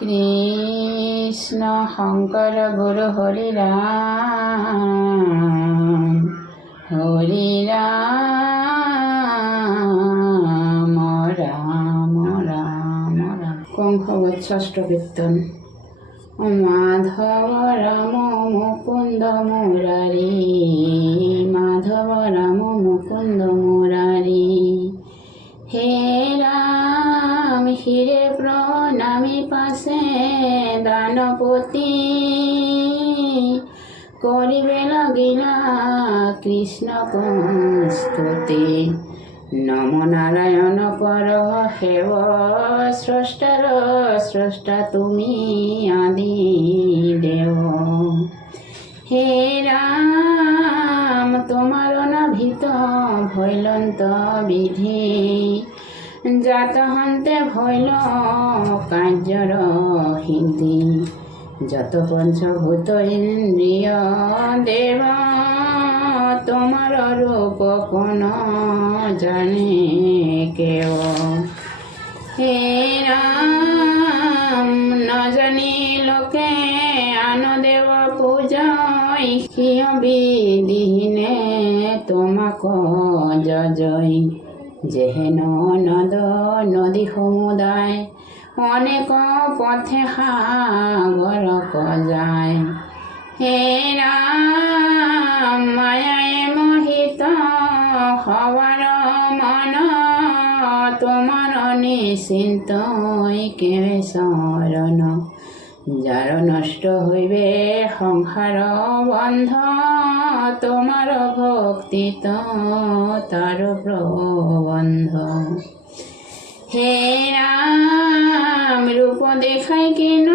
কৃষ্ণ শঙ্কর গুরু হরি রাম রাম রাম রাম কঙ্কবৎ ষষ্ঠ কীর্তন। মাধব রাম মুকুন্দ মুরারি, মাধব রাম মুকুন্দ মুরারি। হে রাম হিরে প্রণামী পাশে দানপতি, করিবে লাগিলা কৃষ্ণ স্তুতি। নম নারায়ণ পর হেব স্রষ্টার স্রষ্টা তুমি আদি দেব। হে রাম তোমার নাভিত ভৈলন্ত বিধি, জাত হন্তে ভৈল কার্যর হিন্দি। যত পঞ্চভূত ইন্দ্রিয় দেব, তোমার রূপ কোন জানে কেউ। হে রাম ন জানি লোকে আন দেব পূজয়, কিয় বিধিনে তোমাক জয়। যেহেন নদ নদী সমুদায়, অনেক পথে সাগর যায়। হে রাম মায়ায় মোহিত হবার মন, তোমার নিশ্চিন্তই কেবে শরণ। যার নষ্ট হইবে সংসার বন্ধ, তোমার ভক্তি তো তার প্রবন্ধ। হে রাম রূপ দেখাই কেন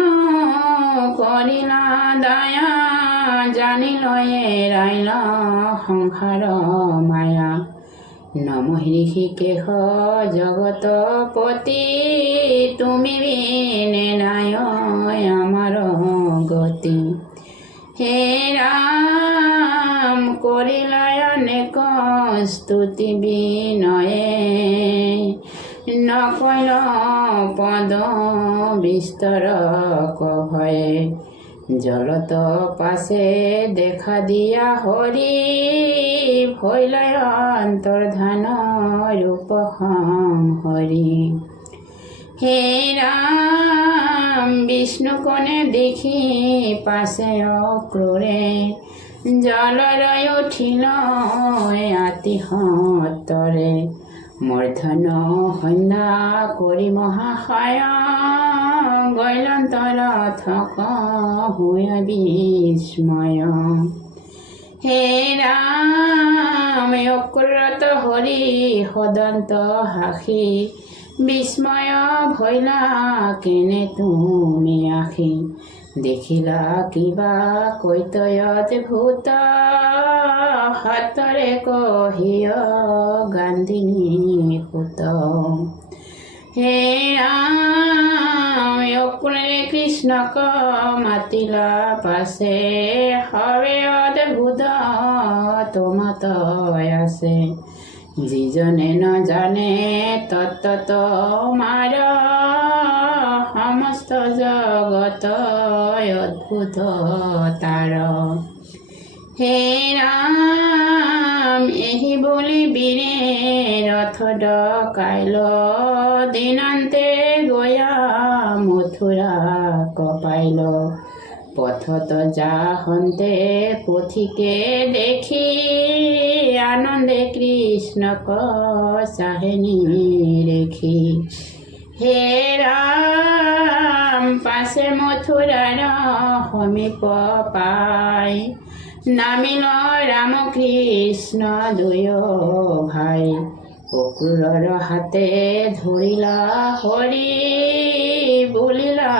করিলা দয়া, জানিল এরাইল সংসার মায়া। নম হৃষিকেশ জগতপতি, তুমি বিনে নাই আমার গতি। হে রাম করিলা অনেক স্তুতি বিনয়ে, নকল পদ বিস্তর ভয়ে। জলত পাশে দেখা দিয়া হরি, ভৈলয় অন্তর্ধান রূপ হরি। হে রাম বিষ্ণু কোণে দেখি পাশে অক্রূরে, জলরয় উঠিল আতিহতরে। মূর্ধন সন্ধ্যা কৰি মহাশয়, গৈলন্তৰ থক হুয় বিস্ময়। হে রাম অক্রূৰত হৰি সদন্ত হাসি, বিস্ময় ভৈলা কেনে তুমি আখি। দেখিলা কিবা কৈতয়ত ভূত, হাতৰে কহিয় গান্ধিনী পুত। হে ৰাম অক্ৰূৰে কৃষ্ণক মাতিলা পাছে, হৰে অদ্ভুত তোমাত আছে। যিজনে নজানে তত্ত্ব মাৰ, সমস্ত জগত অদ্ভুত তাৰ। হে ৰাম এহি বুলি বীৰে ৰথ ডকাইল, দিনান্তে গয়া মথুৰা কপাইল। পথত যাহন্তে পথিকে দেখি, আনন্দে কৃষ্ণক চাহে নিৰেখি। হে ৰাম পাছে মথুৰাৰ সমীপ পাই, নামিল ৰাম কৃষ্ণ দুয়ো ভাই। অক্রূৰৰ হাতে ধৰিলা হৰি, বুলিলা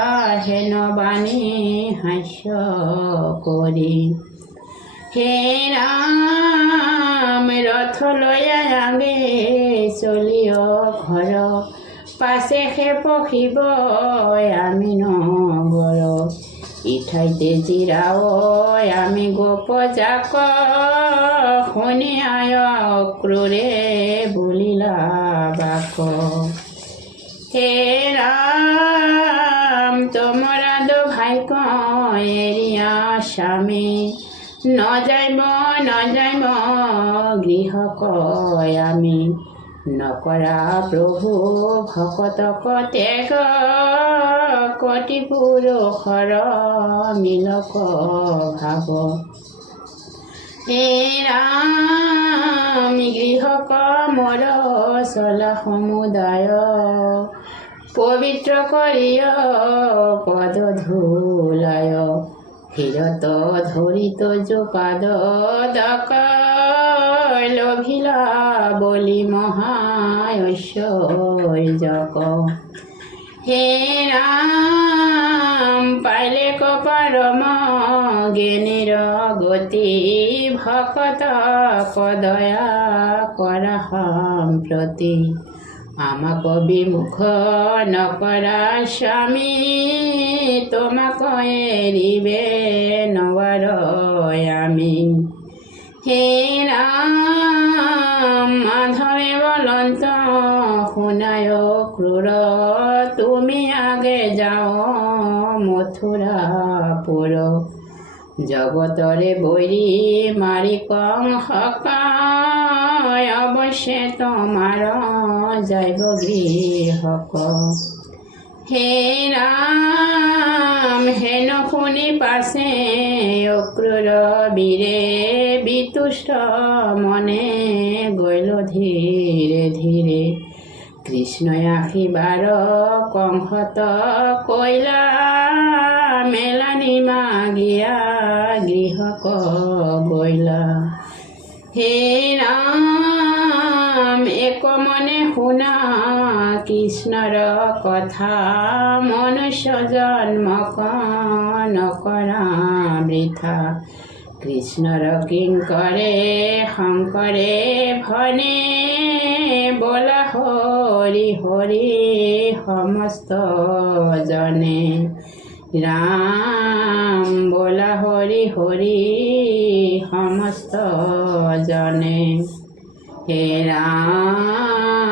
হেন বাণী হাস্য কৰি। হে ৰাম ৰথ লৈ আগে চলিয় ঘৰ, পাছে সে পখিব আমি নগৰ। ইঠাইতে জিৰাও আমি গোপ যাক, শুনি আয় অক্রূৰে বুলিলা বাক। হে রাম তোম মাইক এৰিয়া স্বামী নযাইব গৃহ কয় আমি নকৰা প্ৰভু ভকতক ত্যাগ কতি পুৰুষৰ মিলক ভাৱ হে ৰাম গৃহক মোৰ চলা সমুদায় পবিত্ৰ কৰিয় পদ ধূলায় হিৰত ধৰিত পাদ দক লভিলা বলি মহাঐশ্বৰ্যক হে ৰাম পাইলে কপাৰম জ্ঞানীৰ গতি ভকত দয়া কৰা সম্প্ৰতি আমাক বিমুখ নকৰা স্বামী তোমাক এৰিবে নৱাৰ আমি হে ৰাম মাধৱে বলন্ত শুনায় ক্ৰূৰ তুমি আগে যাও মথুৰাপুৰ জগতৰে বৈৰী মাৰি কংসকায় অৱশ্যে তোমাৰ যাইব গৃহক হে ৰাম হেন শুনি পাছে অক্ৰূৰ বীৰে বিতুষ্ট মনে গৈল ধীৰে ধীৰে কৃষ্ণই আহিবাৰ কংসত কৈলা মেলানি মাগিয়া গৃহক গৈলা হে ৰাম এক মনে শুনা কৃষ্ণৰ কথা মনুষ্য জন্মক নকৰা বৃথা কৃষ্ণৰ কিংকৰে শংকৰে ভনে বলা হৰি হৰি সমস্ত জনে ৰাম বলা হৰি হৰি সমস্ত জনে হে ৰাম